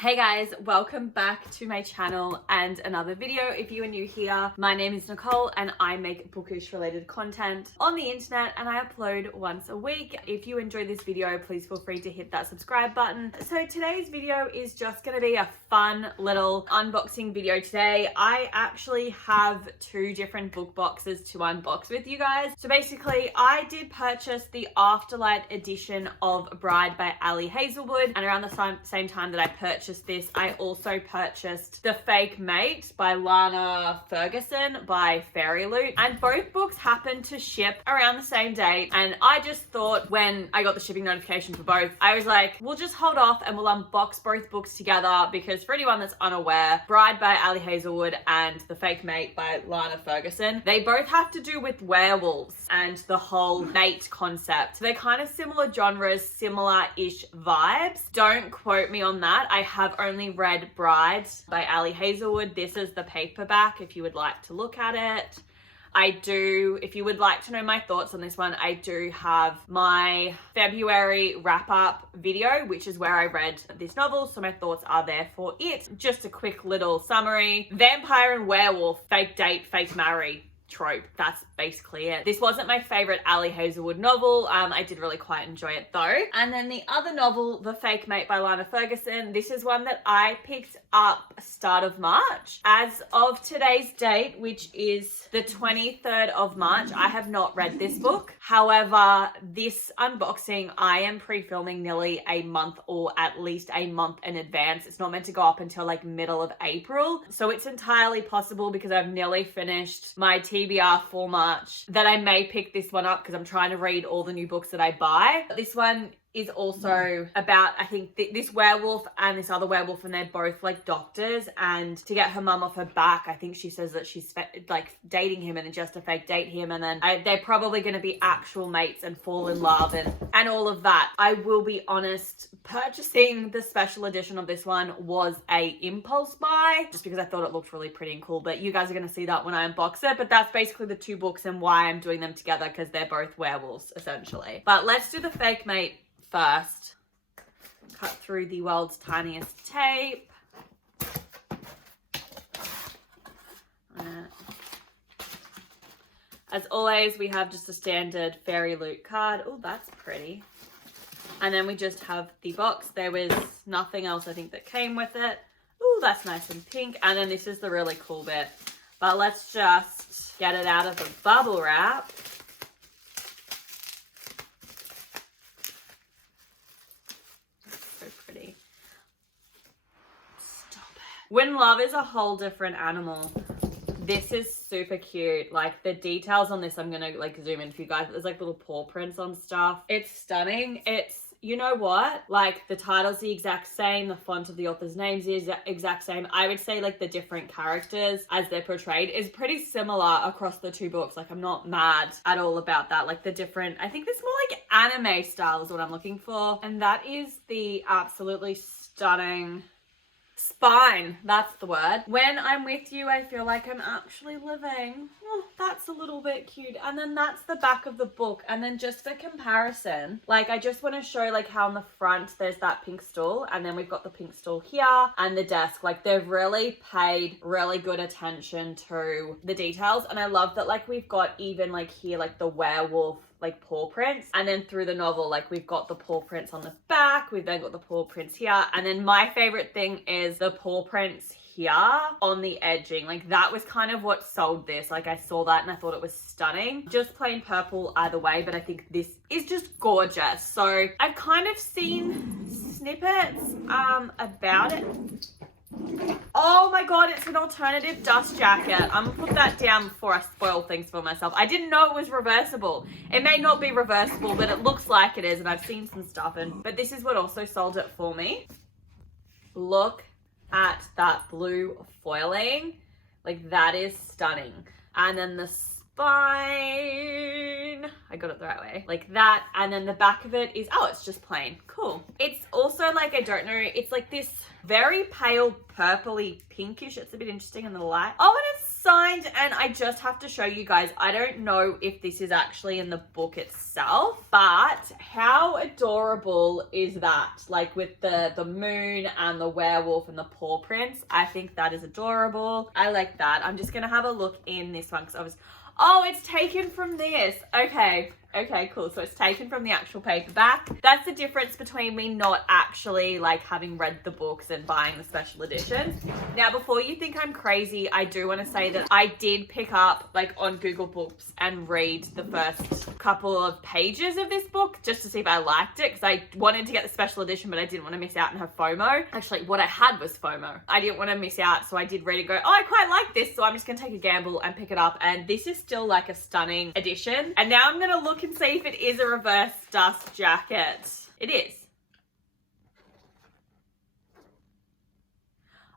Hey guys, welcome back to my channel and another video. If you are new here, my name is Nicole and I make bookish related content on the internet and I upload once a week. If you enjoy this video, please feel free to hit that subscribe button. So today's video is just going to be a fun little unboxing video today. I actually have two different book boxes to unbox with you guys. So basically, I did purchase the Afterlight edition of Bride by Ali Hazelwood, and around the same time that I purchased this, I also purchased The Fake Mate by Lana Ferguson by Fairyloot, and both books happened to ship around the same date. And I just thought, when I got the shipping notification for both, I was like, we'll just hold off and we'll unbox both books together, because for anyone that's unaware, Bride by Ali Hazelwood and The Fake Mate by Lana Ferguson, they both have to do with werewolves and the whole mate concept. They're kind of similar genres, similar-ish vibes. Don't quote me on that. I have only read Bride by Ali Hazelwood. This is the paperback if you would like to look at it. If you would like to know my thoughts on this one, I do have my February wrap-up video, which is where I read this novel, so my thoughts are there for it. Just a quick little summary. Vampire and werewolf, fake date, fake marry trope. That's basically it. This wasn't my favorite Ali Hazelwood novel. I did really quite enjoy it though. And then the other novel, The Fake Mate by Lana Ferguson, this is one that I picked up start of March. As of today's date, which is the 23rd of March, I have not read this book. However, this unboxing, I am pre-filming nearly a month, or at least a month in advance. It's not meant to go up until like middle of April. So it's entirely possible, because I've nearly finished my TBR for March, that I may pick this one up, because I'm trying to read all the new books that I buy. This one is also about, I think, this werewolf and this other werewolf, and they're both like doctors, and to get her mum off her back, I think she says that she's like dating him and then just to fake date him, and then they're probably going to be actual mates and fall in love and all of that. I will be honest, purchasing the special edition of this one was a impulse buy, just because I thought it looked really pretty and cool, but you guys are going to see that when I unbox it. But that's basically the two books and why I'm doing them together, because they're both werewolves essentially. But let's do The Fake Mate first. Cut through the world's tiniest tape. As always, we have just a standard Fairyloot card. Oh, that's pretty. And then we just have the box. There was nothing else, I think, that came with it. Oh, that's nice and pink. And then this is the really cool bit. But let's just get it out of the bubble wrap. When love is a whole different animal, this is super cute. Like, the details on this, I'm gonna like zoom in for you guys. There's like little paw prints on stuff. It's stunning. It's, you know what? Like, the title's the exact same. The font of the author's name's the exact same. I would say like the different characters as they're portrayed is pretty similar across the two books. Like, I'm not mad at all about that. Like, the different, I think it's more like anime style is what I'm looking for. And that is the absolutely stunning spine, that's the word. When I'm with you, I feel like I'm actually living. Oh, that's a little bit cute. And then that's the back of the book. And then just for comparison, like, I just want to show like how on the front there's that pink stool, and then we've got the pink stool here and the desk. Like, they've really paid really good attention to the details. And I love that, like, we've got even like here, like the werewolf like paw prints, and then through the novel, like, we've got the paw prints on the back, we've then got the paw prints here, and then my favorite thing is the paw prints here on the edging. Like, that was kind of what sold this. Like, I saw that and I thought it was stunning. Just plain purple either way, but I think this is just gorgeous. So I've kind of seen snippets about it. Oh my god, it's an alternative dust jacket. I'm gonna put that down before I spoil things for myself. I didn't know it was reversible. It may not be reversible, but it looks like it is, and I've seen some stuff. But this is what also sold it for me. Look at that blue foiling. Like, that is stunning. And then the spine, I got it the right way, like that. And then the back of it is, oh, it's just plain. Cool. It's also like, I don't know, it's like this very pale purpley pinkish. It's a bit interesting in the light. Oh, and it's signed, and I just have to show you guys, I don't know if this is actually in the book itself, but how adorable is that? Like with the moon and the werewolf and the paw prints. I think that is adorable. I like that. I'm just gonna have a look in this one because I was, oh, it's taken from this. Okay, cool. So it's taken from the actual paperback. That's the difference between me not actually like having read the books and buying the special editions. Now, before you think I'm crazy, I do want to say that I did pick up like on Google Books and read the first couple of pages of this book just to see if I liked it, because I wanted to get the special edition, but I didn't want to miss out and have FOMO. Actually, what I had was FOMO. I didn't want to miss out, so I did read and go, oh, I quite like this, so I'm just going to take a gamble and pick it up. And this is still like a stunning edition. And now I'm going to look and see if it is a reverse dust jacket. It is.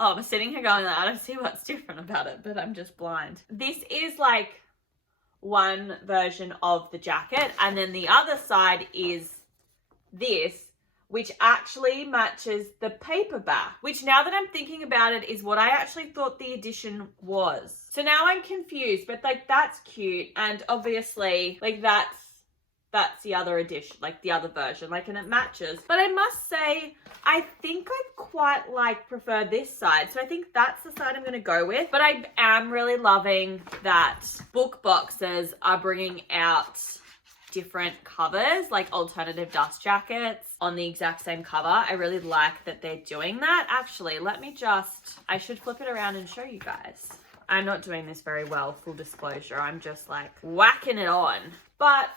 Oh, I'm sitting here going, I don't see what's different about it, but I'm just blind. This is like one version of the jacket, and then the other side is this, which actually matches the paperback, which now that I'm thinking about it is what I actually thought the edition was. So now I'm confused, but like that's cute, and obviously like that's the other edition, like the other version, like, and it matches. But I must say, I think I quite prefer this side. So I think that's the side I'm going to go with. But I am really loving that book boxes are bringing out different covers, like alternative dust jackets on the exact same cover. I really like that they're doing that. Actually, I should flip it around and show you guys. I'm not doing this very well, full disclosure. I'm just like whacking it on. But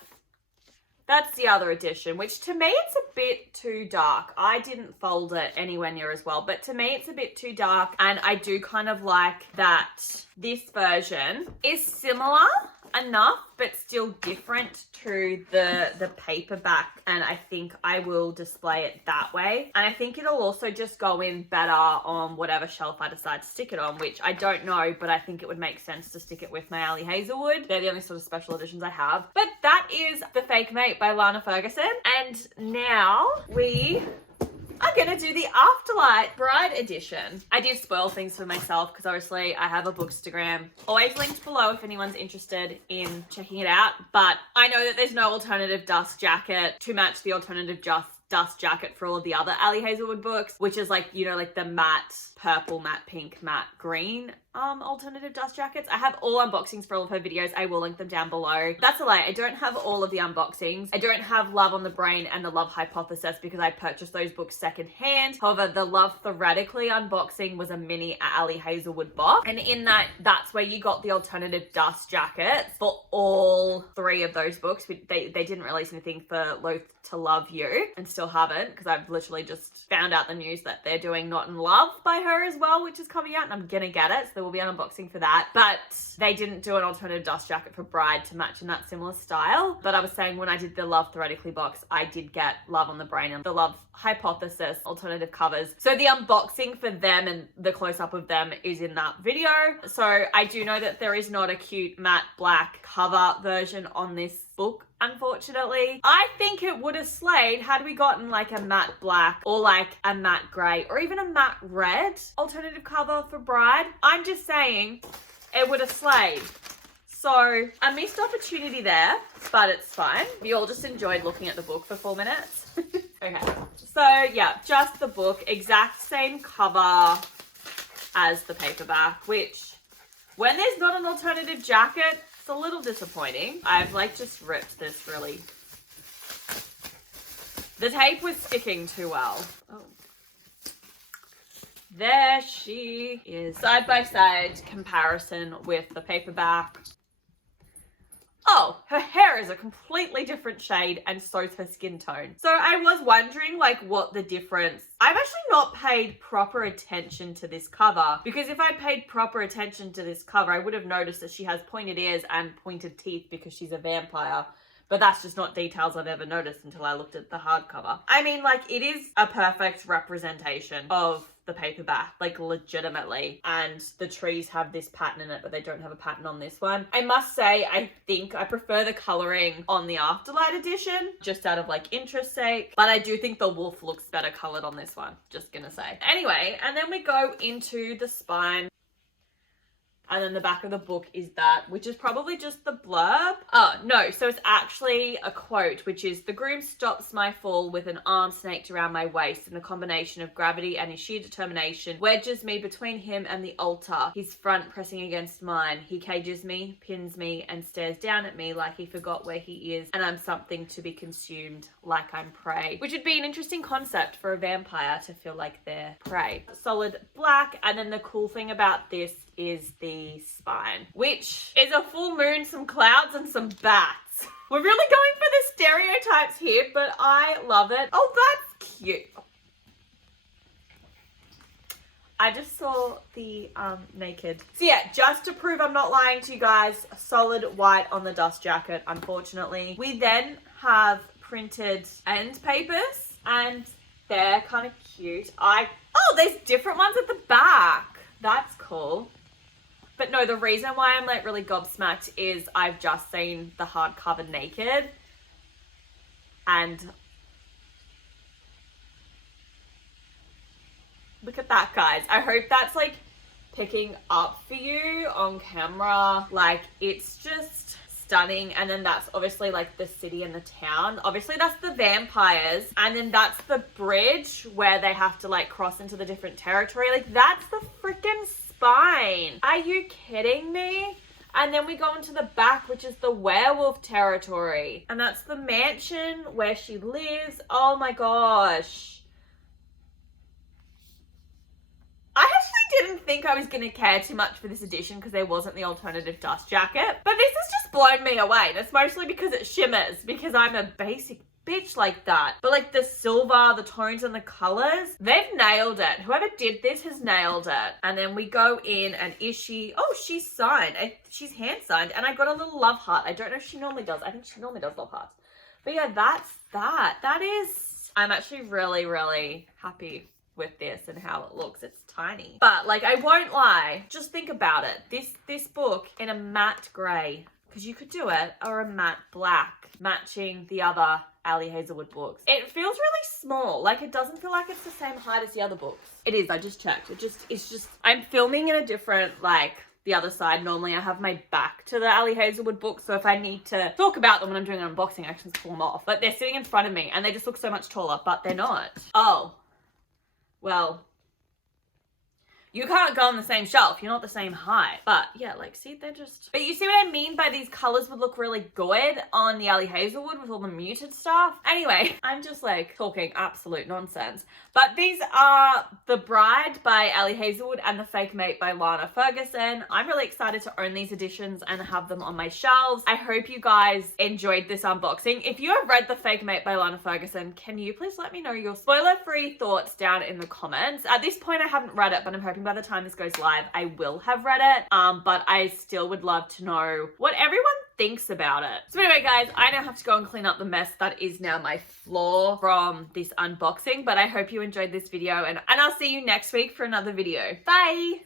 that's the other edition, which to me it's a bit too dark. I didn't fold it anywhere near as well, but to me it's a bit too dark, and I do kind of like that this version is similar enough but still different to the paperback, and I think I will display it that way. And I think it'll also just go in better on whatever shelf I decide to stick it on, which I don't know, but I think it would make sense to stick it with my Ali Hazelwood. They're the only sort of special editions I have. But that is The Fake Mate by Lana Ferguson, and now we I'm gonna do the Afterlight Bride edition. I did spoil things for myself because obviously I have a bookstagram. Always linked below if anyone's interested in checking it out. But I know that there's no alternative dust jacket to match the alternative dust jacket for all of the other Ali Hazelwood books, which is like, you know, like the matte purple, matte pink, matte green alternative dust jackets. I have all unboxings for all of her videos. I will link them down below. That's a lie. I don't have all of the unboxings. I don't have Love on the Brain and The Love Hypothesis because I purchased those books secondhand. However, the Love Theoretically unboxing was a mini Ali Hazelwood box, and in that's where you got the alternative dust jackets for all three of those books. They didn't release anything for Loath to Love You, and still haven't, because I've literally just found out the news that they're doing Not in Love by her as well, which is coming out, and I'm gonna get it, so there will be an unboxing for that. But they didn't do an alternative dust jacket for Bride to match in that similar style. But I was saying, when I did the Love Theoretically box, I did get Love on the Brain and the Love Hypothesis alternative covers. So the unboxing for them and the close-up of them is in that video. So I do know that there is not a cute matte black cover version on this book, unfortunately. I think it would have slayed had we gotten like a matte black or like a matte grey or even a matte red alternative cover for Bride. I'm just saying it would have slayed. So a missed opportunity there, but it's fine. We all just enjoyed looking at the book for 4 minutes. Okay, so yeah, just the book, exact same cover as the paperback, which when there's not an alternative jacket, it's a little disappointing. I've like just ripped this really. The tape was sticking too well. Oh. There she is. Side by side comparison with the paperback. Oh, her hair is a completely different shade, and so's her skin tone. So I was wondering like what the difference. I've actually not paid proper attention to this cover, because if I paid proper attention to this cover, I would have noticed that she has pointed ears and pointed teeth because she's a vampire. But that's just not details I've ever noticed until I looked at the hardcover. I mean, like, it is a perfect representation of the paperback, like legitimately. And the trees have this pattern in it, but they don't have a pattern on this one. I must say, I think I prefer the coloring on the Afterlight edition, just out of like interest sake. But I do think the wolf looks better colored on this one, just gonna say. Anyway, and then we go into the spine. And then the back of the book is that, which is probably just the blurb. Oh, no. So it's actually a quote, which is, "The groom stops my fall with an arm snaked around my waist, and a combination of gravity and his sheer determination wedges me between him and the altar, his front pressing against mine. He cages me, pins me, and stares down at me like he forgot where he is, and I'm something to be consumed like I'm prey." Which would be an interesting concept for a vampire, to feel like they're prey. Solid black. And then the cool thing about this is the spine, which is a full moon, some clouds, and some bats. We're really going for the stereotypes here, but I love it. Oh, that's cute. I just saw the naked. So yeah, just to prove I'm not lying to you guys, solid white on the dust jacket, unfortunately. We then have printed end papers, and they're kind of cute. Oh, there's different ones at the back. That's cool. But no, the reason why I'm like really gobsmacked is I've just seen the hardcover naked, and look at that, guys. I hope that's like picking up for you on camera. Like, it's just stunning. And then that's obviously like the city and the town. Obviously that's the vampires, and then that's the bridge where they have to like cross into the different territory. Like, that's the freaking spine. Are you kidding me? And then we go into the back, which is the werewolf territory, and that's the mansion where she lives. Oh my gosh. I actually didn't think I was going to care too much for this edition because there wasn't the alternative dust jacket. But this has just blown me away. And it's mostly because it shimmers, because I'm a basic bitch like that. But like the silver, the tones and the colors, they've nailed it. Whoever did this has nailed it. And then we go in, and is she... Oh, she's signed. She's hand signed. And I got a little love heart. I don't know if she normally does. I think she normally does love hearts. But yeah, that's that. That is... I'm actually really, really happy with this and how it looks. It's tiny, but like, I won't lie, just think about it, this book in a matte gray, because you could do it, or a matte black matching the other Ali Hazelwood books. It feels really small. Like, it doesn't feel like it's the same height as the other books. It is. I just checked. It's just I'm filming in a different, like, the other side. Normally I have my back to the Ali Hazelwood books, so if I need to talk about them when I'm doing an unboxing, I can just pull them off. But they're sitting in front of me and they just look so much taller, but they're not. Oh. Well, you can't go on the same shelf. You're not the same height. But yeah, like, see, they're just... But you see what I mean by these colors would look really good on the Ali Hazelwood with all the muted stuff? Anyway, I'm just like talking absolute nonsense. But these are The Bride by Ali Hazelwood and The Fake Mate by Lana Ferguson. I'm really excited to own these editions and have them on my shelves. I hope you guys enjoyed this unboxing. If you have read The Fake Mate by Lana Ferguson, can you please let me know your spoiler-free thoughts down in the comments? At this point, I haven't read it, but I'm hoping by the time this goes live, I will have read it. But I still would love to know what everyone thinks about it. So anyway, guys, I now have to go and clean up the mess that is now my floor from this unboxing, but I hope you enjoyed this video, and I'll see you next week for another video. Bye!